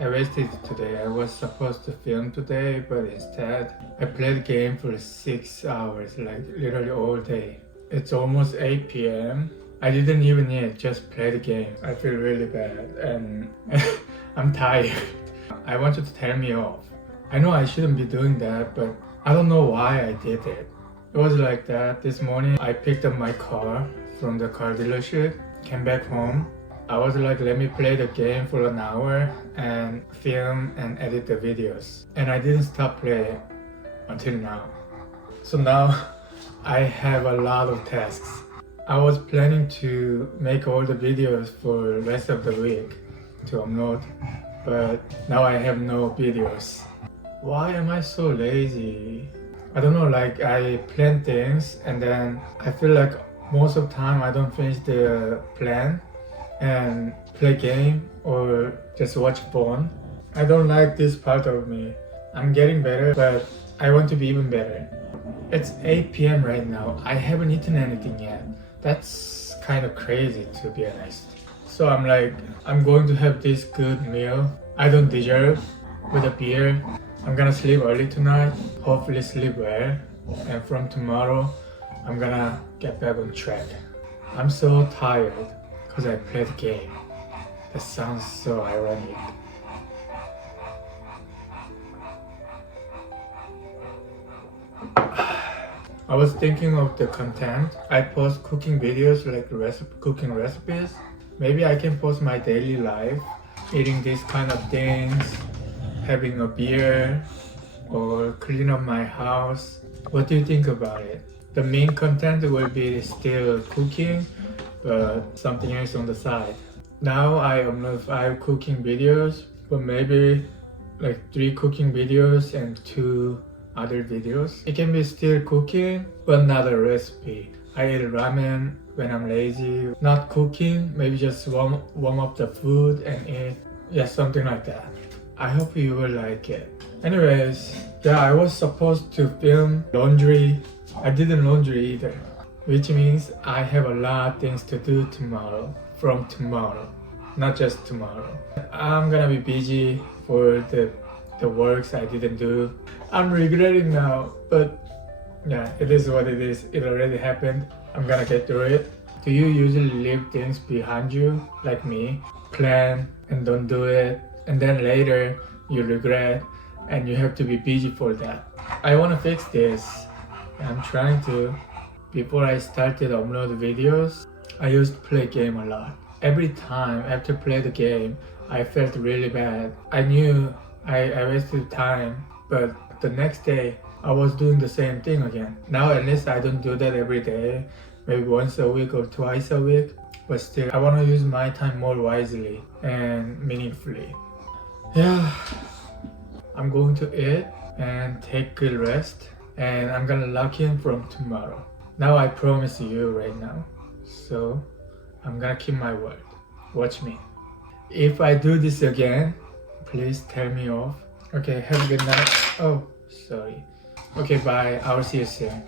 I wasted today. I was supposed to film today, but instead I played game for 6 hours, like literally all day. It's almost 8 p.m. I didn't even eat, just play the game. I feel really bad and I'm tired. I want you to tell me off. I know I shouldn't be doing that, but I don't know why I did it. It was like that. This morning I picked up my car from the car dealership, came back home. I was like, let me play the game for an hour and film and edit the videos. And I didn't stop playing until now. So now I have a lot of tasks. I was planning to make all the videos for the rest of the week to upload, but now I have no videos. Why am I so lazy? I don't know, like I plan things and then I feel like most of the time I don't finish the plan and play game or just watch phone. I don't like this part of me. I'm getting better, but I want to be even better. It's 8 p.m. right now. I haven't eaten anything yet. That's kind of crazy, to be honest. So I'm like, I'm going to have this good meal I don't deserve with a beer. I'm gonna sleep early tonight, hopefully sleep well, and from tomorrow I'm gonna get back on track. I'm so tired because I played the game. That sounds so ironic. I was thinking of the content. I post cooking videos like cooking recipes. Maybe I can post my daily life, eating these kind of things, having a beer, or clean up my house. What do you think about it? The main content will be still cooking, but something else on the side. Now I upload 5 cooking videos, but maybe like 3 cooking videos and 2 other videos. It can be still cooking, but not a recipe. I eat ramen when I'm lazy. Not cooking, maybe just warm up the food and eat. Yeah, something like that. I hope you will like it. Anyways, yeah, I was supposed to film laundry. I didn't laundry either, which means I have a lot of things to do tomorrow. From tomorrow, not just tomorrow. I'm gonna be busy for the works I didn't do. I'm regretting now, but yeah, it is what it is. It already happened. I'm gonna get through it. Do you usually leave things behind you, like me? Plan and don't do it, and then later you regret and you have to be busy for that. I wanna fix this. I'm trying to. Before I started upload videos, I used to play game a lot. Every time after play the game, I felt really bad. I knew I wasted time, but the next day I was doing the same thing again. Now at least I don't do that every day, maybe once a week or twice a week, but still I want to use my time more wisely and meaningfully. Yeah, I'm going to eat and take good rest, and I'm gonna lock in from tomorrow. Now I promise you right now, so I'm gonna keep my word. Watch me. If I do this again, please tell me off. Okay, have a good night. Oh, sorry. Okay, bye. I'll see you soon.